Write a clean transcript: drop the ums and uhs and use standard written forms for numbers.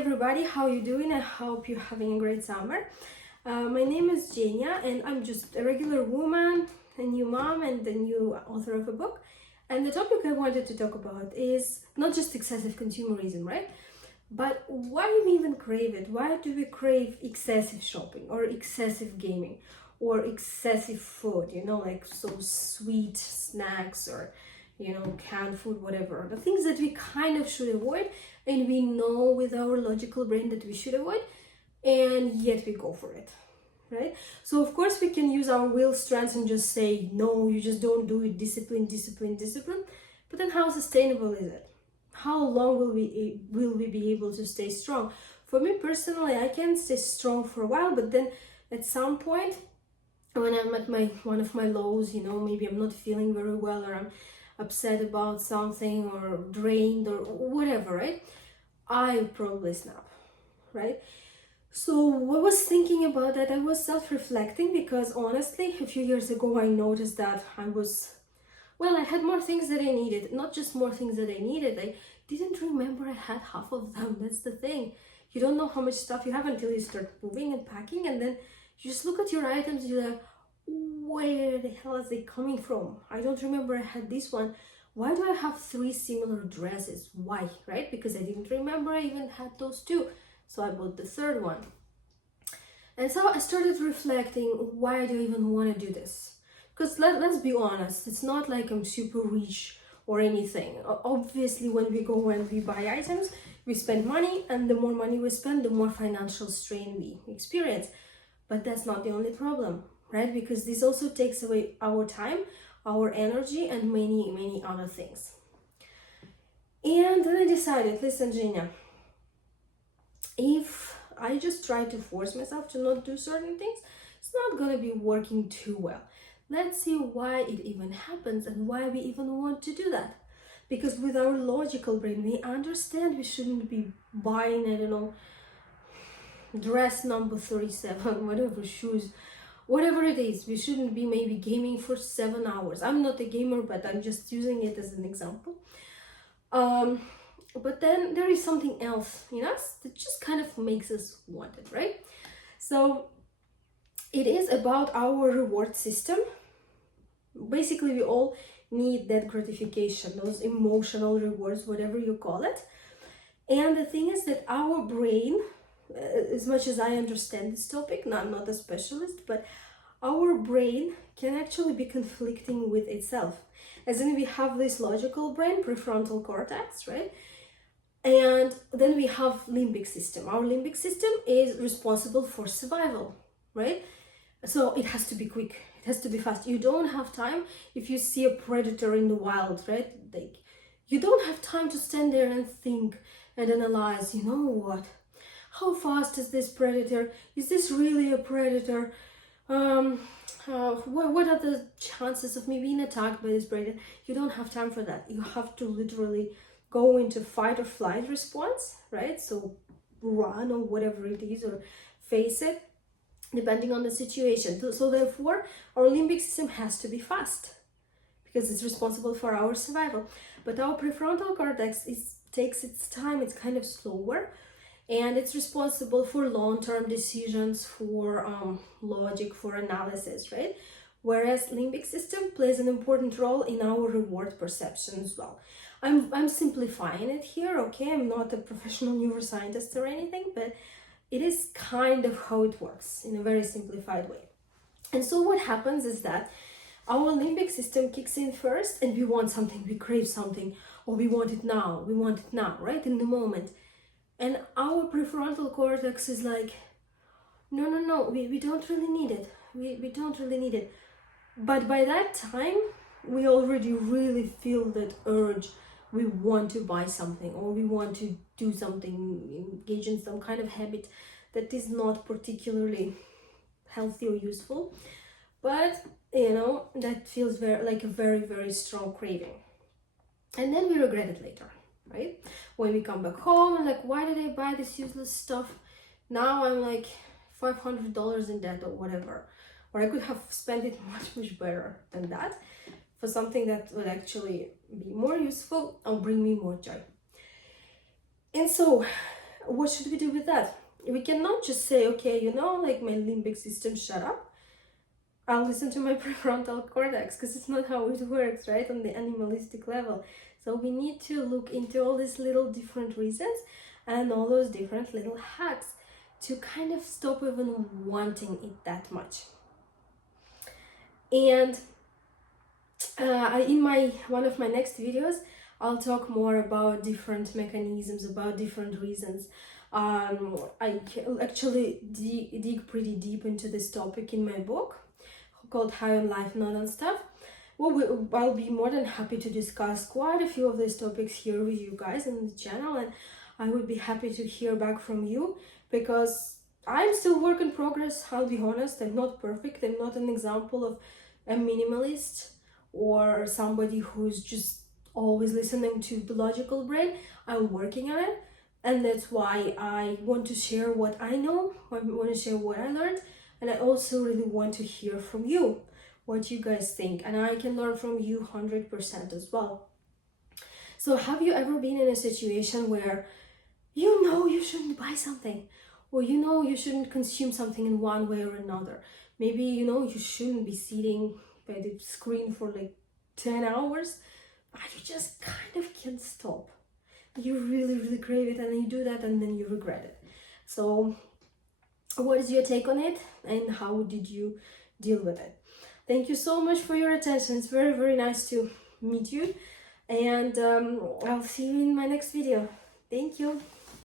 everybody, how you doing? I hope you're having a great summer. My name is Jenya and I'm just a regular woman, a new mom and a new author of a book. And the topic I wanted to talk about is not just excessive consumerism, right? But why do we even crave it? Why do we crave excessive shopping or excessive gaming or excessive food, like so sweet snacks or canned food, whatever. The things that we kind of should avoid and we know with our logical brain that we should avoid, and yet we go for it, right? So of course we can use our will strength and just say, no, you just don't do it, discipline, discipline, discipline. But then how sustainable is it? How long will we be able to stay strong? For me personally, I can stay strong for a while, but then at some point when I'm at one of my lows, maybe I'm not feeling very well or I'm upset about something or drained or whatever, right? I probably snap, right? So I was thinking about that. I was self-reflecting because honestly, a few years ago, I noticed that I had more things that I needed, not just more things that I needed. I didn't remember I had half of them. That's the thing. You don't know how much stuff you have until you start moving and packing, and then you just look at your items, you're like, where the hell is it coming from? I don't remember I had this one. Why do I have 3 similar dresses? Why, right? Because I didn't remember I even had those 2. So I bought the 3rd one. And so I started reflecting, why do I even want to do this? Because let's be honest, it's not like I'm super rich or anything. Obviously, when we go and we buy items, we spend money, and the more money we spend, the more financial strain we experience. But that's not the only problem, right? Because this also takes away our time, our energy, and many, many other things. And then I decided, listen, Gina, if I just try to force myself to not do certain things, it's not going to be working too well. Let's see why it even happens and why we even want to do that. Because with our logical brain, we understand we shouldn't be buying, dress number 37, whatever, shoes, whatever it is. We shouldn't be maybe gaming for 7 hours. I'm not a gamer, but I'm just using it as an example. But then there is something else in us that just kind of makes us want it, right? So it is about our reward system. Basically, we all need that gratification, those emotional rewards, whatever you call it. And the thing is that our brain, as much as I understand this topic, now I'm not a specialist, but our brain can actually be conflicting with itself. As in, we have this logical brain, prefrontal cortex, right? And then we have limbic system. Our limbic system is responsible for survival, right? So it has to be quick. It has to be fast. You don't have time if you see a predator in the wild, right? Like, you don't have time to stand there and think and analyze, what? How fast is this predator? Is this really a predator? What are the chances of me being attacked by this predator? You don't have time for that. You have to literally go into fight or flight response, right? So run or whatever it is, or face it, depending on the situation. So therefore, our limbic system has to be fast because it's responsible for our survival. But our prefrontal cortex takes its time, it's kind of slower, and it's responsible for long-term decisions, for logic, for analysis, right? Whereas limbic system plays an important role in our reward perception as well. I'm simplifying it here, okay? I'm not a professional neuroscientist or anything, but it is kind of how it works in a very simplified way. And so what happens is that our limbic system kicks in first, and we want something, we crave something, or we want it now, right? In the moment. And our prefrontal cortex is like, no, we don't really need it. We don't really need it. But by that time, we already really feel that urge. We want to buy something, or we want to do something, engage in some kind of habit that is not particularly healthy or useful. But, that feels like a very, very strong craving. And then we regret it later, right? When we come back home and like, why did I buy this useless stuff? Now I'm like $500 in debt or whatever. Or I could have spent it much better than that for something that would actually be more useful or bring me more joy. And so what should we do with that? We cannot just say, okay, you know, like my limbic system, shut up. I'll listen to my prefrontal cortex, because it's not how it works, right? On the animalistic level. So we need to look into all these little different reasons and all those different little hacks to kind of stop even wanting it that much. And in one of my next videos, I'll talk more about different mechanisms, about different reasons. I actually dig pretty deep into this topic in my book called High on Life, Not on Stuff. Well, I'll be more than happy to discuss quite a few of these topics here with you guys on the channel, and I would be happy to hear back from you, because I'm still work in progress. I'll be honest, I'm not perfect. I'm not an example of a minimalist or somebody who's just always listening to the logical brain. I'm working on it, and that's why I want to share what I know. I want to share what I learned, and I also really want to hear from you what you guys think, and I can learn from you 100% as well. So have you ever been in a situation where you know you shouldn't buy something, or you know you shouldn't consume something in one way or another? Maybe you know you shouldn't be sitting by the screen for like 10 hours, but you just kind of can't stop. You really crave it, and then you do that, and then you regret it. So what is your take on it, and how did you deal with it? Thank you so much for your attention. It's very nice to meet you, and I'll see you in my next video. Thank you.